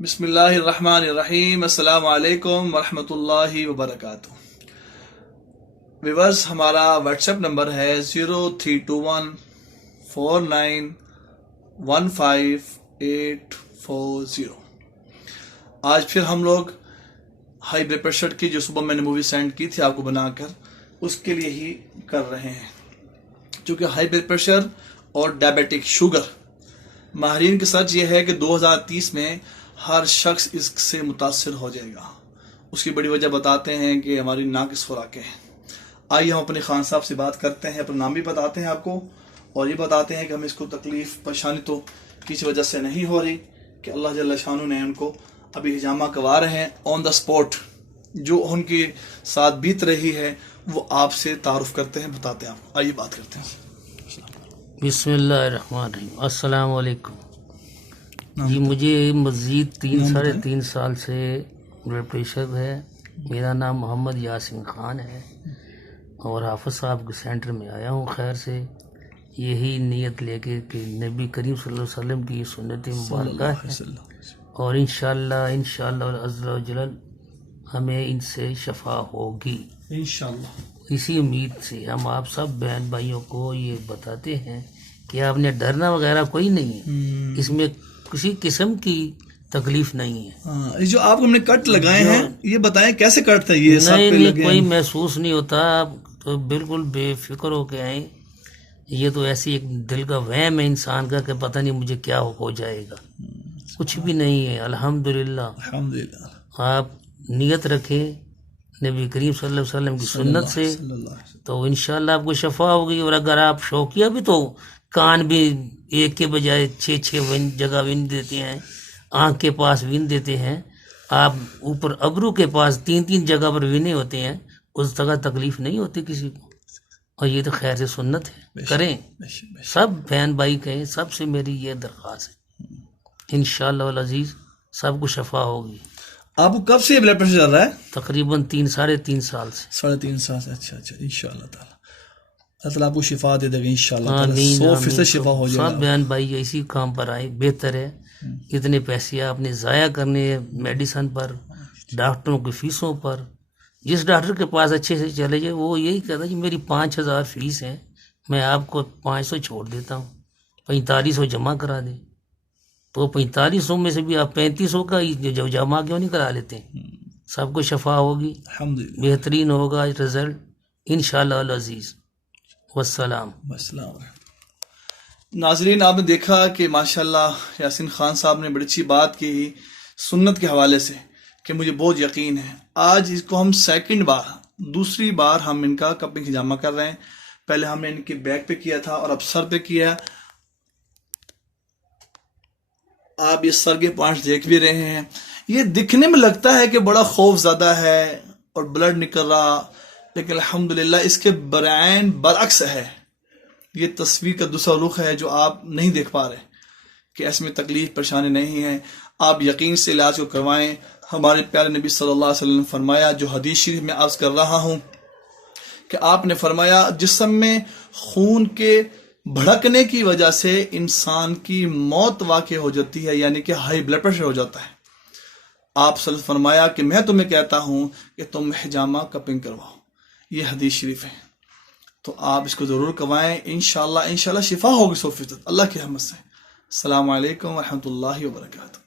بسم اللہ الرحمن الرحیم۔ السلام علیکم ورحمۃ اللہ وبرکاتہ۔ ویورز، ہمارا واٹس ایپ نمبر ہے 0321491580۔ آج پھر ہم لوگ ہائی بلڈ پریشر کی جو صبح میں نے مووی سینڈ کی تھی آپ کو بنا کر، اس کے لیے ہی کر رہے ہیں، چونکہ ہائی بلڈ پریشر اور ڈائبیٹک شوگر ماہرین کی سرچ یہ ہے کہ 2030 میں ہر شخص اس سے متاثر ہو جائے گا۔ اس کی بڑی وجہ بتاتے ہیں کہ ہماری ناقص خوراکیں ہیں۔ آئیے ہم اپنے خان صاحب سے بات کرتے ہیں، اپنا نام بھی بتاتے ہیں آپ کو، اور یہ بتاتے ہیں کہ ہمیں اس کو تکلیف پریشانی تو کسی وجہ سے نہیں ہو رہی، کہ اللہ جل شانہ نے ان کو ابھی حجامہ کروا رہے ہیں آن دا اسپاٹ، جو ان کے ساتھ بیت رہی ہے وہ آپ سے تعارف کرتے ہیں، بتاتے ہیں آپ کو۔ آئیے بات کرتے ہیں۔ بسم اللہ الرحمن الرحیم۔ السلام علیکم جی، مجھے مزید 3.5 سال سے بلڈ پریشر ہے۔ میرا نام محمد یاسین خان ہے اور حافظ صاحب کے سینٹر میں آیا ہوں خیر سے، یہی نیت لے کے کہ نبی کریم صلی اللہ علیہ وسلم کی سنت مبارکہ ہے، اور انشاءاللہ عز و جل ہمیں ان سے شفا ہوگی انشاءاللہ۔ اسی امید سے ہم آپ سب بہن بھائیوں کو یہ بتاتے ہیں کہ آپ نے ڈرنا وغیرہ کوئی نہیں ہے، اس میں کسی قسم کی تکلیف نہیں ہے۔ جو آپ ہم نے کٹ لگائے ہیں یہ بتائیں کیسے کٹ تھا؟ یہ نہیں کوئی محسوس نہیں ہوتا، آپ تو بالکل بے فکر ہو کے آئیں۔ یہ تو ایسی ایک دل کا وہم ہے انسان کا کہ پتہ نہیں مجھے کیا ہو جائے گا، کچھ بھی نہیں ہے۔ الحمدللہ آپ نیت رکھیں نبی کریم صلی اللہ علیہ وسلم کی سنت سے، تو انشاءاللہ آپ کو شفا ہوگی۔ اور اگر آپ شوقیہ بھی تو کان بھی ایک کے بجائے 6 جگہ وند دیتے ہیں، آنکھ کے پاس وند دیتے ہیں، آپ اوپر ابرو کے پاس 3 جگہ پر ونے ہوتے ہیں، اس جگہ تکلیف نہیں ہوتی کسی کو، اور یہ تو خیر سے سنت ہے، کریں سب بہن بھائی کہیں، سب سے میری یہ درخواست ہے، انشاءاللہ العزیز سب کو شفا ہوگی۔ آپ کو کب سے بلڈ پریشر چل رہا ہے؟ تقریباً 3.5 سال سے۔ 3.5 سال سے؟ اچھا انشاءاللہ تعالی اللہ تعالیٰ آپ کو شفا دے دے گا انشاءاللہ تعالی، 100% شفا ہو جائے گا۔ سب بہن بھائی اسی کام پر آئے، بہتر ہے۔ اتنے پیسے آپ نے ضائع کرنے ہیں میڈیسن پر، ڈاکٹروں کی فیسوں پر۔ جس ڈاکٹر کے پاس اچھے سے چلے جائے وہ یہی کہتا ہے کہ میری 5,000 فیس ہے، میں آپ کو 500 چھوڑ دیتا ہوں، 4500 جمع کرا دیں۔ تو 4500 میں سے بھی آپ 3500 کا جو جمع کیوں نہیں کرا لیتے؟ سب کو شفا ہوگی، بہترین ہوگا رزلٹ انشاءاللہ العزیز۔ والسلام۔ ناظرین، آپ نے دیکھا کہ ماشاءاللہ یاسین خان صاحب نے بڑی اچھی بات کی سنت کے حوالے سے، کہ مجھے بہت یقین ہے۔ آج اس کو ہم دوسری بار ہم ان کا کپنگ حجامہ کر رہے ہیں۔ پہلے ہم نے ان کے بیک پہ کیا تھا اور اب سر پہ کیا۔ آپ یہ سر کے پوائنٹس دیکھ بھی رہے ہیں، یہ دکھنے میں لگتا ہے کہ بڑا خوف زدہ ہے اور بلڈ نکل رہا، لیکن الحمدللہ اس کے برعکس ہے۔ یہ تصویر کا دوسرا رخ ہے جو آپ نہیں دیکھ پا رہے، کہ اس میں تکلیف پریشانی نہیں ہے۔ آپ یقین سے علاج کو کروائیں۔ ہمارے پیارے نبی صلی اللہ علیہ وسلم نے فرمایا، جو حدیث شریف میں عرض کر رہا ہوں، کہ آپ نے فرمایا جسم میں خون کے بھڑکنے کی وجہ سے انسان کی موت واقع ہو جاتی ہے، یعنی کہ ہائی بلڈ پریشر ہو جاتا ہے۔ آپ صلی اللہ علیہ وسلم فرمایا کہ میں تمہیں کہتا ہوں کہ تم حجامہ کپنگ کرواؤ، یہ حدیث شریف ہے، تو آپ اس کو ضرور کروائیں۔ انشاءاللہ شفا ہوگی 100%، اللہ کی رحمت سے۔ السلام علیکم ورحمۃ اللہ وبرکاتہ۔